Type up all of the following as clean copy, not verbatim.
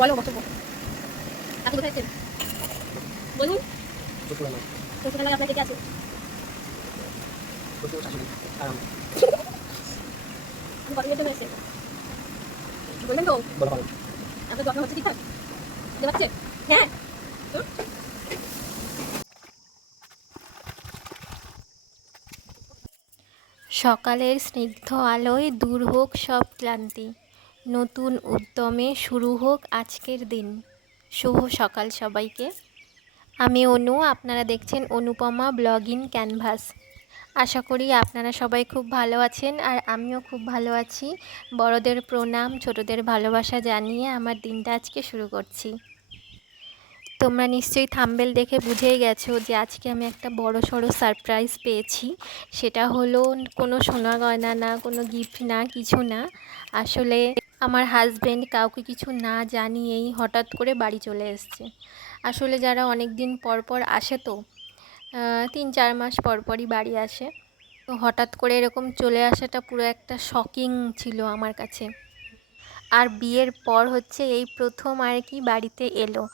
বলো বক্তব্য। কাকে কোথায় আছেন বলুন। শ্বশুরালয় আপনার কে কে আছে? আমি কত জন্য এসেছি বলবেন তো? আপনার যত্ন হচ্ছে ঠিকঠাক? বুঝতে পারছে? হ্যাঁ। সকালের স্নিগ্ধ আলোয় দূর হোক সব ক্লান্তি, নতুন উদ্যমে শুরু হোক আজকের দিন। শুভ সকাল সবাইকে। আমি অনু, আপনারা দেখছেন অনুপমা ব্লগ ইন ক্যানভাস। আশা করি আপনারা সবাই খুব ভালো আছেন আর আমিও খুব ভালো আছি। বড়দের প্রণাম, ছোটদের ভালোবাসা জানিয়ে আমার দিনটা আজকে শুরু করছি। তোমরা নিশ্চয়ই থাম্বনেল দেখে বুঝেই গেছো যে আজকে আমি একটা বড় সড়ো সারপ্রাইজ পেয়েছি। সেটা হলো কোনো সোনা গয়না না, কোনো গিফট না, কিছু না। আসলে আমার হাজব্যান্ড কাউকে কিছু না জানিয়েই হঠাৎ করে বাড়ি চলে এসছে। আসলে যারা অনেক দিন পর পর আসে, তো 3-4 মাস পর পরই বাড়ি আসে, তো হঠাৎ করে এরকম চলে আসাটা পুরো একটা শকিং ছিল আমার কাছে। আর বিয়ের পর হচ্ছে এই প্রথম আর কি বাড়িতে এলো,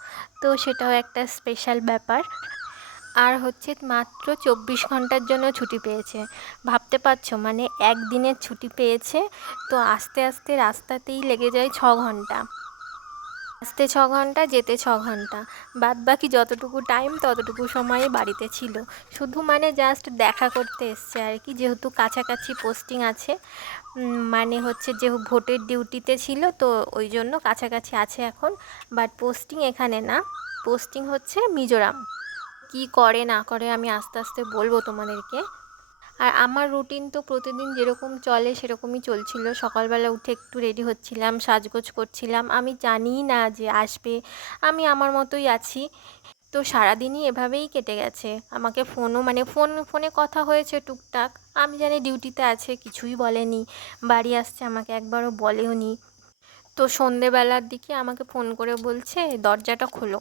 তো সেটাও একটা স্পেশাল ব্যাপার। আর হচ্ছে মাত্র 24 ঘন্টার জন্য ছুটি পেয়েছে। ভাবতে পারছো, মানে একদিনের ছুটি পেয়েছে, তো আস্তে আস্তে রাস্তাতেই লেগে যায় 6 ঘন্টা। আসতে 6 ঘন্টা, যেতে 6 ঘন্টা, বাদ বাকি যতটুকু টাইম ততটুকু সময়ে বাড়িতে ছিল। শুধু মানে জাস্ট দেখা করতে এসছে আর কি, যেহেতু কাছাকাছি পোস্টিং আছে। মানে হচ্ছে যে ভোটের ডিউটিতে ছিল, তো ওই জন্য কাছাকাছি আছে এখন। বাট পোস্টিং এখানে না, পোস্টিং হচ্ছে মিজোরাম। কি করে না করে আমি আস্তে আস্তে বলবো তোমাদেরকে। আর আমার রুটিন তো প্রতিদিন যেরকম চলে সেরকমই চলছিল। সকালবেলা উঠে একটু রেডি হচ্ছিলাম, সাজগোজ করছিলাম, আমি জানিই না যে আসবে। আমি আমার মতোই আছি। তো সারাদিনই এভাবেই কেটে গেছে। আমাকে ফোনও মানে ফোনে কথা হয়েছে টুকটাক। আমি জানি ডিউটিতে আছে, কিছুই বলেনি। বাড়ি আসছে আমাকে একবারও বলেও নি। তো সন্ধেবেলার দিকে আমাকে ফোন করে বলছে দরজাটা খোলো।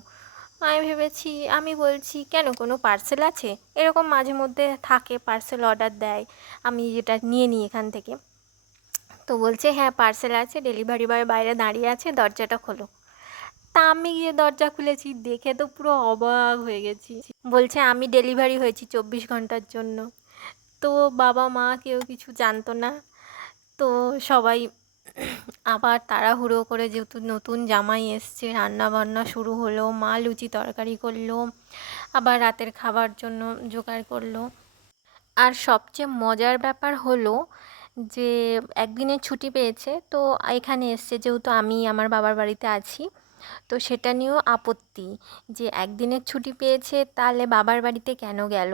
আমি ভেবেছি, আমি বলছি কেন, কোনো পার্সেল আছে? এরকম মাঝে মধ্যে থাকে, পার্সেল অর্ডার দেয়, আমি যেটা নিয়ে নিই এখান থেকে। তো বলছে হ্যাঁ পার্সেল আছে, ডেলিভারি বয় বাইরে দাঁড়িয়ে আছে, দরজাটা খোলো। তা আমি গিয়ে দরজা খুলেছি, দেখে তো পুরো অবাক হয়ে গেছি। বলছে আমি ডেলিভারি হয়েছি 24 ঘন্টার জন্য। তো বাবা মা কেউ কিছু জানতো না। তো সবাই আবার তাড়াহুড়ো করে, যেহেতু নতুন জামাই এসছে, রান্না বান্না শুরু হলো, মা লুচি তরকারি করলো, আবার রাতের খাবার জন্য জোগাড় করলো। আর সবচেয়ে মজার ব্যাপার হলো যে একদিনের ছুটি পেয়েছে, তো এখানে এসছে, যেহেতু আমি আমার বাবার বাড়িতে আছি, তো সেটা নিয়েও আপত্তি যে একদিনের ছুটি পেয়েছে তাহলে বাবার বাড়িতে কেন গেল,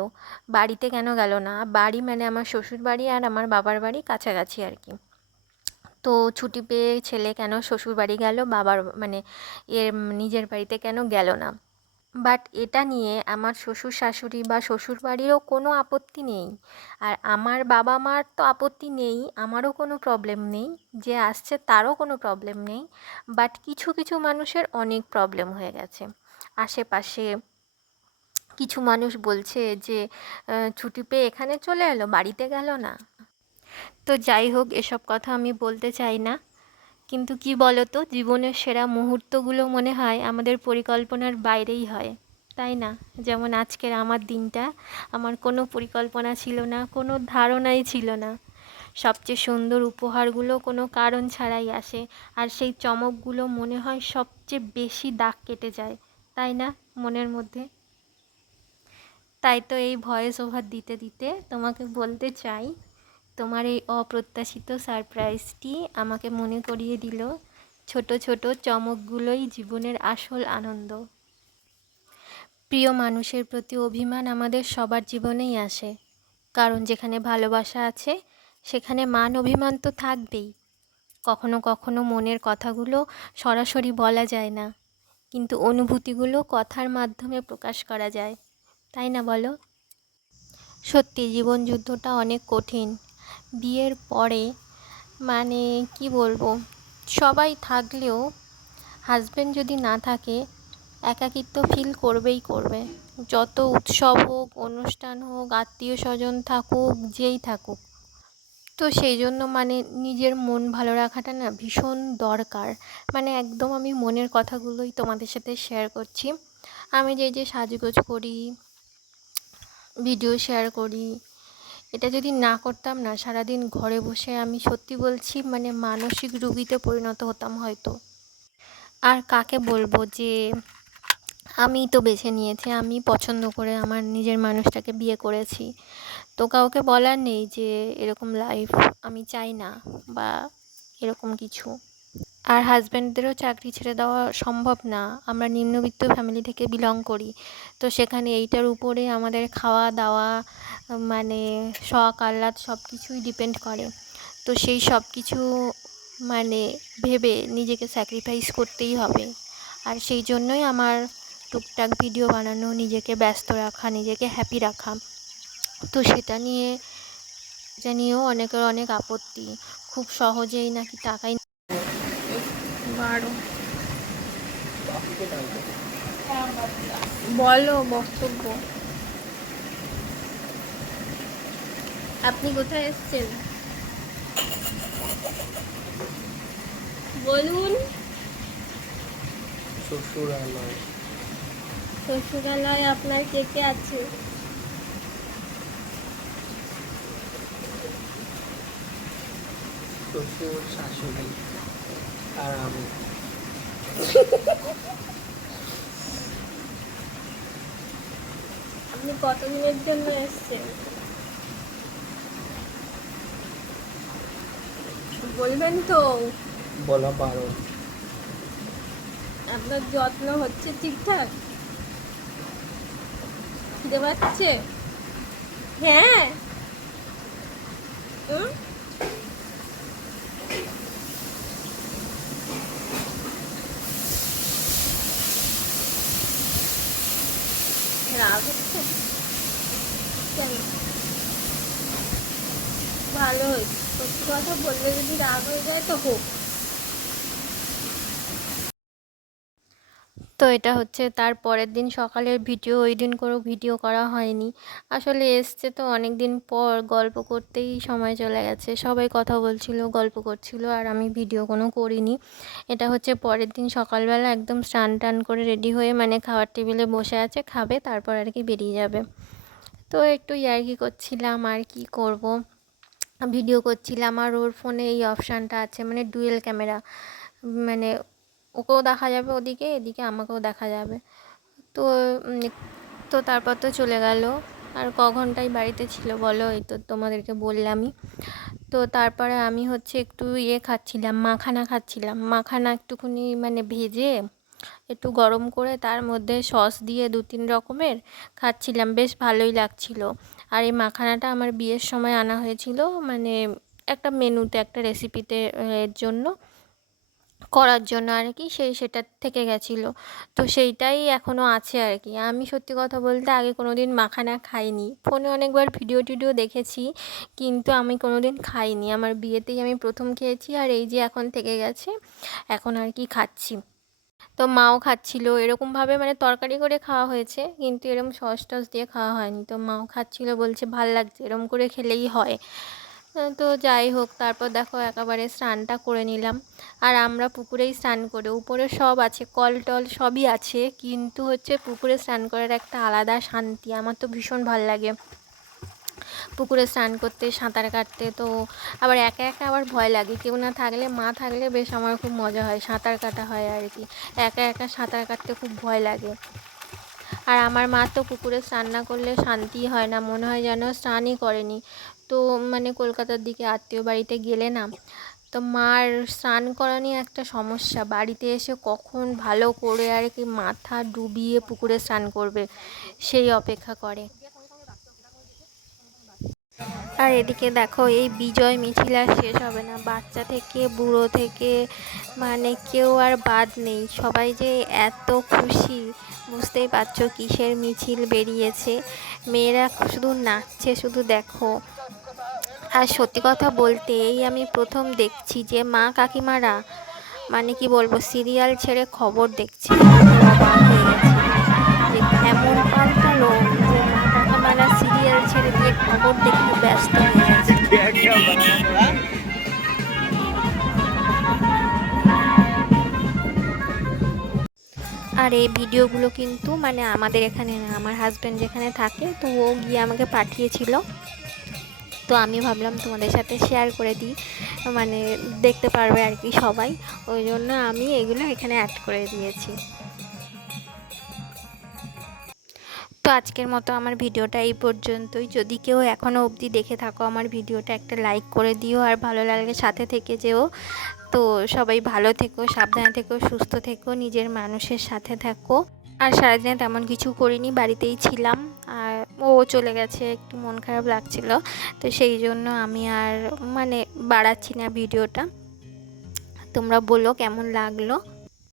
বাড়িতে কেন গেল না। বাড়ি মানে আমার শ্বশুর বাড়ি আর আমার বাবার বাড়ি কাছাকাছি আর কি। তো ছুটি পেয়ে ছেলে কেন শ্বশুর বাড়ি গেল, বাবার মানে এর নিজের বাড়িতে কেন গেল না। বাট এটা নিয়ে আমার শ্বশুর শাশুড়ি বা শ্বশুর বাড়িরও কোনো আপত্তি নেই। আর আমার বাবা মার তো আপত্তি নেই, আমারও কোনো প্রবলেম নেই, যে আসছে তারও কোনো প্রবলেম নেই। বাট কিছু কিছু মানুষের অনেক প্রবলেম হয়ে গেছে আশেপাশে। কিছু মানুষ বলছে যে ছুটি পেয়ে এখানে চলে এলো, বাড়িতে গেল না। তো যাই হোক, এসব কথা আমি বলতে চাই না। কিন্তু কি বলো তো, জীবনের সেরা মুহূর্তগুলো মনে হয় আমাদের পরিকল্পনার বাইরেই হয়, তাই না? যেমন আজকের আমার দিনটা, আমার কোনো পরিকল্পনা ছিল না, কোনো ধারণাই ছিল না। সবচেয়ে সুন্দর উপহারগুলো কোনো কারণ ছাড়াই আসে, আর সেই চমকগুলো মনে হয় সবচেয়ে বেশি দাগ কেটে যায়, তাই না, মনের মধ্যে? তাই তো এই ভয়েস ওভার দিতে দিতে তোমাকে বলতে চাই, তোমার এই অপ্রত্যাশিত সারপ্রাইজটি আমাকে মনে করিয়ে দিল ছোট ছোট চমকগুলোই জীবনের আসল আনন্দ। প্রিয় মানুষের প্রতি অভিমান আমাদের সবার জীবনেই আসে, কারণ যেখানে ভালোবাসা আছে সেখানে মান অভিমান তো থাকবেই। কখনো কখনো মনের কথাগুলো সরাসরি বলা যায় না, কিন্তু অনুভূতিগুলো কথার মাধ্যমে প্রকাশ করা যায়, তাই না বলো? সত্যি জীবন যুদ্ধটা অনেক কঠিন। বিয়ের পরে মানে কি বলবো, সবাই থাকলেও হাজবেন্ড যদি না থাকে একাকিত্ব ফিল করবেই করবে। যত উৎসব হোক, অনুষ্ঠান হোক, আত্মীয় স্বজন থাকুক, যেই থাকুক, তো সেই জন্য মানে নিজের মন ভালো রাখাটা না ভীষণ দরকার। মানে একদম আমি মনের কথাগুলোই তোমাদের সাথে শেয়ার করছি। আমি যে সাজগোজ করি, ভিডিও শেয়ার করি, এটা যদি না করতাম না, সারাদিন ঘরে বসে আমি সত্যি বলছি মানে মানসিক রোগীতে পরিণত হতাম হয়তো। আর কাকে বলবো যে আমি তো বেছে নিয়েছি, আমি পছন্দ করে আমার নিজের মানুষটাকে বিয়ে করেছি। তো কাউকে বলার নেই যে এরকম লাইফ আমি চাই না বা এরকম কিছু। আর হাজব্যান্ডদেরও চাকরি ছেড়ে দেওয়া সম্ভব না। আমরা নিম্নবিত্ত ফ্যামিলি থেকে বিলং করি, তো সেখানে এইটার উপরে আমাদের খাওয়া দাওয়া মানে শখ আহ্লাদ সব কিছুই ডিপেন্ড করে। তো সেই সব কিছু মানে ভেবে নিজেকে স্যাক্রিফাইস করতেই হবে। আর সেই জন্যই আমার টুকটাক ভিডিও বানানো, নিজেকে ব্যস্ত রাখা, নিজেকে হ্যাপি রাখা। তো সেটা নিয়েও অনেকের অনেক আপত্তি, খুব সহজেই নাকি টাকাই বলো বক্তব্য। আপনি কোথায় এসেছেন বলুন? শ্বশুরালয়। শ্বশুরালয় আপনার কে কে আছে? শ্বশুর, শাশুড়ি আর আমি। আপনি কতদিনের জন্য এসেছেন বলবেন তো? বলা বারণ। আপনার যত্ন হচ্ছে ঠিকঠাক? খিদে পাচ্ছে? হ্যাঁ। রাগ হচ্ছে কেন? ভালো হয়েছে, সত্যি কথা বললে যদি রাগ হয়ে যায় তো হোক। তো এটা হচ্ছে তার পরের দিন সকালের ভিডিও। ওই দিন কোনো ভিডিও করা হয়নি, আসলে এসছে তো অনেক দিন পর, গল্প করতেই সময় চলে গেছে। সবাই কথা বলছিল, গল্প করছিল, আর আমি ভিডিও কোনো করিনি। এটা হচ্ছে পরের দিন সকালবেলা একদম স্নান টান করে রেডি হয়ে মানে খাওয়ার টেবিলে বসে আছে, খাবে তারপর আর কি বেরিয়ে যাবে। তো একটু ইয়ার্কি করছিলাম, আর কি করব, ভিডিও করছিলাম। আর ওর ফোনে এই অপশানটা আছে মানে ডুয়েল ক্যামেরা, মানে ওকেও দেখা যাবে ওদিকে, এদিকে আমাকেও দেখা যাবে। তো তো তারপর তো চলে গেল। আর ঘন্টায় বাড়িতে ছিল বলো, এই তো তোমাদেরকে বললামই। তো তারপরে আমি হচ্ছে একটু খাচ্ছিলাম, মাখানা একটুখানি মানে ভেজে একটু গরম করে তার মধ্যে সস দিয়ে 2-3 রকমের খাচ্ছিলাম, বেশ ভালোই লাগছিল। আর এই মাখানাটা আমার বিয়ের সময় আনা হয়েছিল, মানে একটা মেনুতে, একটা রেসিপিতে এর জন্য করার জন্য আর কি, সেটা থেকে গেছিলো। তো সেইটাই এখনও আছে আর কি। আমি সত্যি কথা বলতে আগে কোনো দিন মাখানা খাইনি, ফোনে অনেকবার ভিডিও টিডিও দেখেছি, কিন্তু আমি কোনো দিন খাইনি। আমার বিয়েতেই আমি প্রথম খেয়েছি, আর এই যে এখন থেকে গেছে, এখন আর কি খাচ্ছি। তো মাও খাচ্ছিল এরকমভাবে, মানে তরকারি করে খাওয়া হয়েছে, কিন্তু এরকম সস টস দিয়ে খাওয়া হয়নি। তো মাও খাচ্ছিল, বলছে ভাল লাগছে, এরকম করে খেলেই হয়। তো যাই হোক, তারপর দেখো একেবারে স্নানটা করে নিলাম। আর আমরা পুকুরেই স্নান করি, উপরে সব আছে, কল টল সবই আছে, কিন্তু হচ্ছে পুকুরে স্নান করার একটা আলাদা শান্তি, আমার তো ভীষণ ভাল লাগে পুকুরে স্নান করতে, সাঁতার কাটতে। তো আবার একা একা আবার ভয় লাগে, কেউ না থাকলে, মা থাকলে বেশ আমার খুব মজা হয়, সাঁতার কাটা হয় আর কি। একা একা সাঁতার কাটতে খুব ভয় লাগে। আর আমার মা তো পুকুরে স্নান না করলে শান্তি হয় না, মনে হয় যেন স্নানই করেনি। তো মানে কলকাতার দিকে আত্মীয় বাড়িতে গেলে না, তো মার স্নান করা নিয়ে একটা সমস্যা, বাড়িতে এসে কখন ভালো করে আর কি মাথা ডুবিয়ে পুকুরে স্নান করবে সেই অপেক্ষা করে। আর এদিকে দেখো এই বিজয় মিছিল আর শেষ হবে না, বাচ্চা থেকে বুড়ো থেকে মানে কেউ আর বাদ নেই, সবাই যে এত খুশি বুঝতেই পারছো কিসের মিছিল বেরিয়েছে। মেয়েরা শুধু নাচছে, শুধু দেখো। আর সত্যি কথা বলতে এই আমি প্রথম দেখছি যে মা কাকিমারা মানে কি বলবো সিরিয়াল ছেড়ে খবর দেখছে। অবাক হয়ে গেছে যে এমন পাল্টালো যে মা কাকিমারা সিরিয়াল ছেড়ে দিয়ে খবর দেখতে ব্যস্ত হয়ে গেছে। আর এই ভিডিওগুলো কিন্তু মানে আমাদের এখানে না, আমার হাজব্যান্ড যেখানে থাকে তো ও গিয়ে আমাকে পাঠিয়েছিল। তো আমি ভাবলাম তোমাদের সাথে শেয়ার করে দিই, মানে দেখতে পারবে আর কি সবাই, ওই জন্য আমি এগুলো এখানে অ্যাড করে দিয়েছি। তো আজকের মতো আমার ভিডিওটা এই পর্যন্তই। যদি কেউ এখনও অবধি দেখে থাকো আমার ভিডিওটা, একটা লাইক করে দিও, আর ভালো লাগলে সাথে থেকে যেও। তো সবাই ভালো থেকো, সাবধানে থেকো, সুস্থ থেকো, নিজের মানুষের সাথে থাকো। আর সারাদিনে তেমন কিছু করিনি, বাড়িতেই ছিলাম। আর ও চলে গেছে, একটু মন খারাপ লাগছিল, তো সেই জন্য আমি আর মানে বাড়াচ্ছি না ভিডিওটা। তোমরা বলো কেমন লাগলো।